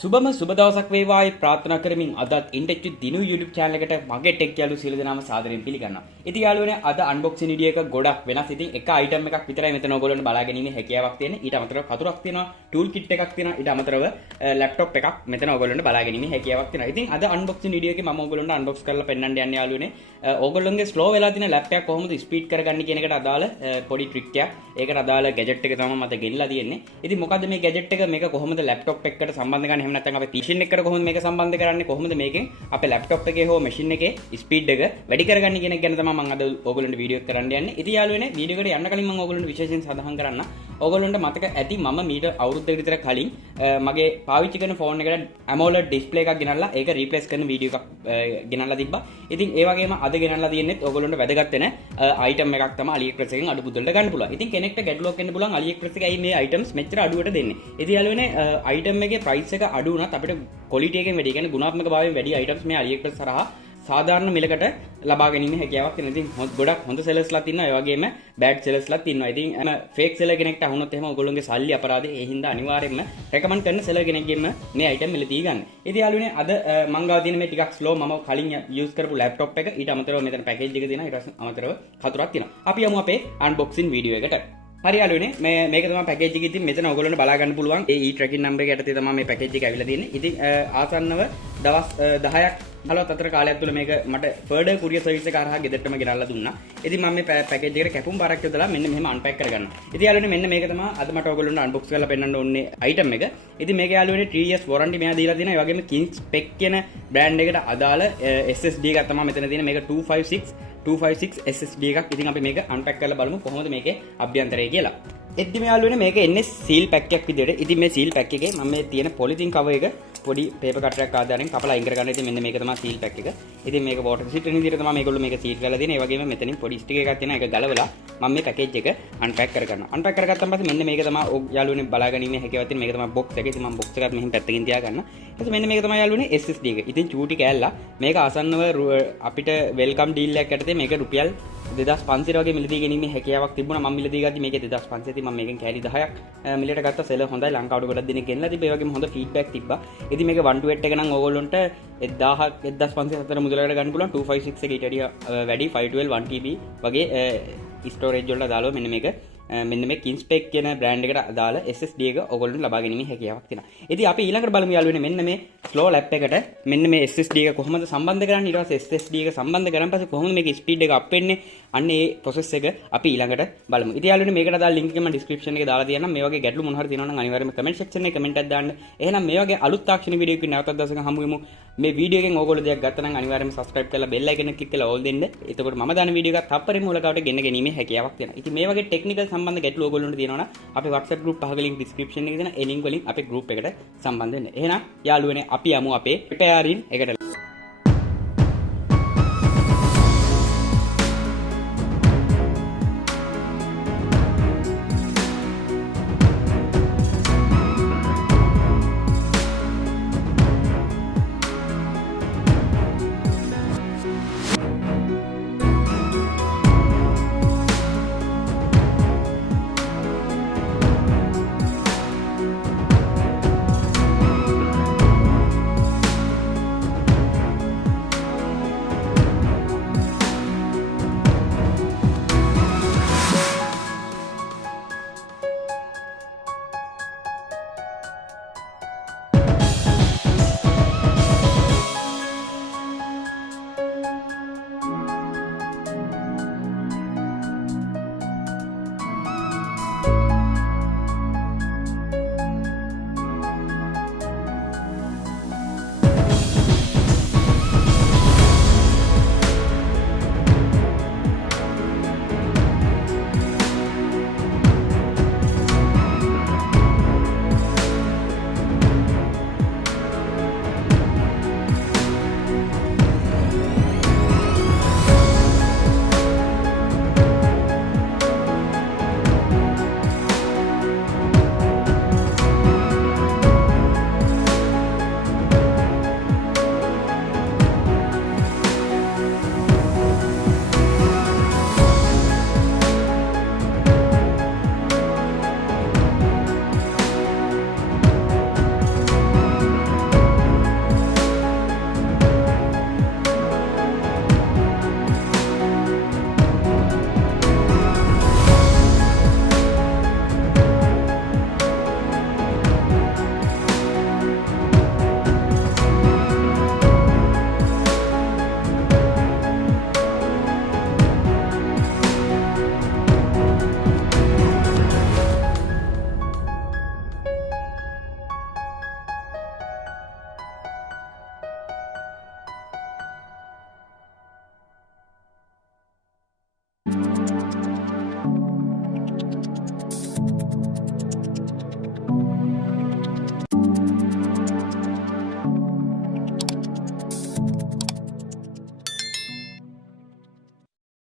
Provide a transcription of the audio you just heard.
සුබම සුබ දවසක් වේවායි ප්‍රාර්ථනා කරමින් අදත් ඉන්ටෙක් දිනු YouTube channel එකට මගේ ටෙක් යාළු සියලු දෙනාම සාදරයෙන් පිළිගන්නවා. ඉතින් යාළුවනේ අද unboxing video එක ගොඩක් වෙනස්. ඉතින් එක item එකක් විතරයි මෙතන ඕගොල්ලන්ට බලා ගැනීමේ හැකියාවක් තියෙන්නේ. ඊට අමතරව කතුරක් තියෙනවා, tool kit එකක් තියෙනවා. ඊට අමතරව laptop එකක් මෙතන ඕගොල්ලන්ට බලා ගැනීමේ හැකියාවක් තියෙනවා. ඉතින් අද unboxing video එකේ මම ඕගොල්ලන්ට unbox කරලා පෙන්නන්න යන්නේ යාළුවනේ. ඕගොල්ලන්ගේ slow වෙලා තියෙන laptop එක කොහොමද speed කරගන්නේ කියන එකට අදාළ පොඩි trick එකක්. ඒකට අදාළ gadget එක තමයි මට ගෙනලා තියෙන්නේ. ඉතින් මොකද්ද මේ gadget එක? මේක කොහොමද laptop එකට සම්බන්ධ කරන්නේ? එහෙම නැත්නම් අපේ machine එකට කොහොමද මේක සම්බන්ධ කරන්නේ? කොහොමද මේකෙන් අපේ laptop එකේ හෝ machine එකේ speed එක වැඩි කරගන්නේ කියන එක ගැන තමයි මම අද ඕගොල්ලන්ට වීඩියෝ එක කරන්න යන්නේ. ඉතින් යාළුවනේ වීඩියෝ එකට යන්න කලින් මම ඕගොල්ලන්ට විශේෂයෙන් සඳහන් කරන්න. ඕගොල්ලන්ට මතක ඇති මම මීට අවුරුද්දකට විතර කලින් මගේ පාවිච්චි කරන ෆෝන් එකට AMOLED display එකක් ගෙනල්ලා ඒක replace කරන වීඩියෝ එකක් ගෙනල්ලා තිබ්බා. ඉතින් ඒ වගේම අද ගෙනල්ලා තියෙන්නේ ඕගොල්ලන්ට වැදගත් වෙන item එකක් තමයි Aliexpress එකෙන් අඩු පුදුලට ගන්න පුළුවන්. ඉතින් කෙනෙක්ට ගැටලුවක් එන්න පුළුවන් Aliexpress එකේ ඇයි මේ items මෙච්චර අඩුවට දෙන්නේ. ඉතින් යාළුවනේ item එකේ price එක අඩු වුණත් අපිට quality එකෙන් වැඩි, කියන්නේ ගුණාත්මක භාවයෙන් වැඩි items මේ Aliexpress හරහා සාධාරණ මිලකට ලබා ගැනීම හැකියාවක් තියෙනවා. ඉතින් ගොඩක් හොඳ sellers-ලා ඉන්නවා, ඒ වගේම bad sellers-ලාත් ඉන්නවා. ඉතින් fake seller කෙනෙක්ට අහුනොත් එහෙම ඔයගොල්ලෝගේ සල්ලි අපරාධේ. ඒ හින්දා අනිවාර්යයෙන්ම recommend කරන seller කෙනෙක්ගෙන්ම මේ item මිලදී ගන්න. ඉතින් යාළුවනේ අද මං ගාව තියෙන මේ ටිකක් slow මම කලින් use කරපු laptop එක. ඊට අමතරව මෙතන package එක දෙනවා. ඊට අමතරව කතුරක් තියෙනවා. අපි යමු අපේ unboxing video එකට. හරි යාළුවනේ මේක තමයි package එක. ඉතින් මෙතන ඔයගොල්ලන්ට බලා ගන්න පුළුවන්. ඒ tracking number එක යටතේ තමයි මේ package එක ඇවිල්ලා තියෙන්නේ. ඉතින් ආසන්නව දවස් 10ක් 15ක් අතර කාලයක් තුළ මේක මට further courier service එක හරහා ගෙදරටම ගෙනල්ලා දුන්නා. ඉතින් මම මේ package එකට කැපුම් බාරක් යොදලා මෙන්න මෙහෙම unpack කරගන්නවා. ඉතින් යාළුවනේ මෙන්න මේක තමයි අද මට ඔයගොල්ලන්ට unbox කරලා පෙන්නන්න ඕනේ item එක. ඉතින් මේක යාළුවනේ 3 years warranty මෙයා දීලා තියෙනවා. ඒ වගේම King Spec කියන brand එකට අදාළ SSD එකක් තමයි මෙතන තියෙන්නේ. මේක 256 SSD එකක්. ඉතින් අපි මේක unpack කරලා බලමු කොහොමද මේකේ අභ්‍යන්තරය කියලා. එද්දි මේ යාළුවනේ මේක එන්නේ seal pack එකක් විදියට. ඉතින් මේ seal pack එකේ මම මේ තියෙන polythene cover එක පොඩි paper cutter එකක් ආදාරෙන් කපලා අයින් කරගන්න. ඉතින් මෙන්න මේක තමයි seal pack එක. ඉතින් මේක water resistant විදියට තමයි මේගොල්ලෝ මේක seal කරලා දෙන්නේ. ඒ වගේම මෙතනින් පොඩි stick එකක් තියෙනවා. ඒක ගලවලා මම මේ package එක unpack කරගන්නවා. unpack කරගත්තාන් පස්සේ මෙන්න මේක තමයි යාළුවනේ බලාගැනීමේ හැකියාවක් තියෙන. මේක තමයි box එක. ඉතින් මම box එකත් මෙහෙම පැත්තකින් තියාගන්න. ඊට මෙන්න මේක තමයි යාළුවනේ SSD එක. ඉතින් චූටි කෑල්ලා මේක ආසන්නව අපිට welcome deal එකක් යටතේ මේක රුපියල් 2500 වගේ මිලදී ගැනීමේ හැකියාවක් තිබුණා. මම මිලදී ගත්තී මේකේ 2500. ඉතින් මම මේකෙන් කෑලි 10ක් මිලට ගත්තා. සෙලර් හොඳයි. ලංකාවට ගොඩක් දෙනෙක් ගෙනලා තිබ්බා. ඒ වගේම හොඳ feedback තිබ්බා. ඉතින් මේක 1 to 8 එක නම් ඕගොල්ලොන්ට 1000ක් 1500 අතර මුදලකට ගන්න පුළුවන්. 256 එක ඊට වඩා වැඩි 512 1 TB වගේ storage වලට දාලා මෙන්න මේ King Spec කියන brand එකට අදාළ SSD එක ඔයගොල්ලන්ට ලබා ගැනීමේ හැකියාවක් තියෙනවා. ඉතින් අපි ඊළඟට බලමු යාළුවනේ මෙන්න මේ slow lap එකට මෙන්න මේ SSD එක කොහොමද සම්බන්ධ කරන්නේ. ඊට පස්සේ SSD එක සම්බන්ධ කරන් පස්සේ කොහොමද මේකේ speed එක up වෙන්නේ. අන්න ඒ process එක අපි ඊළඟට බලමු. ඉතින් යාළුවනේ මේකට අදාළ link එක මම description එකේ දාලා තියෙනවා. මේ වගේ ගැටලු මොන හරි තියෙනවා නම් අනිවාර්යයෙන්ම comment section එකේ comment එකක් දාන්න. එහෙනම් මේ වගේ අලුත් තාක්ෂණික වීඩියෝ එකකින් නැවතත් දවසක හමු වෙමු. මේ වීඩියෝ එකෙන් ඕගොල්ලෝ දෙයක් ගත්තා නම් අනිවාර්යයෙන්ම subscribe කරලා bell icon එක click කරලා all දෙන්න. එතකොට මම දාන වීඩියෝ එකත් තප්පරේ මූලකවට ගෙන ගැනීමේ හැකියාවක් තියෙනවා. ඉතින් මේ වගේ technical සම්බන්ධ ගැටලු ඕගොල්ලන්ට තියෙනවා නම් අපේ WhatsApp group පහක link description එකේ තියෙන ඒ link වලින් අපේ group එකට සම්බන්ධ වෙන්න. එහෙනම් යාළුවනේ අපි යමු අපේ preparing එකට.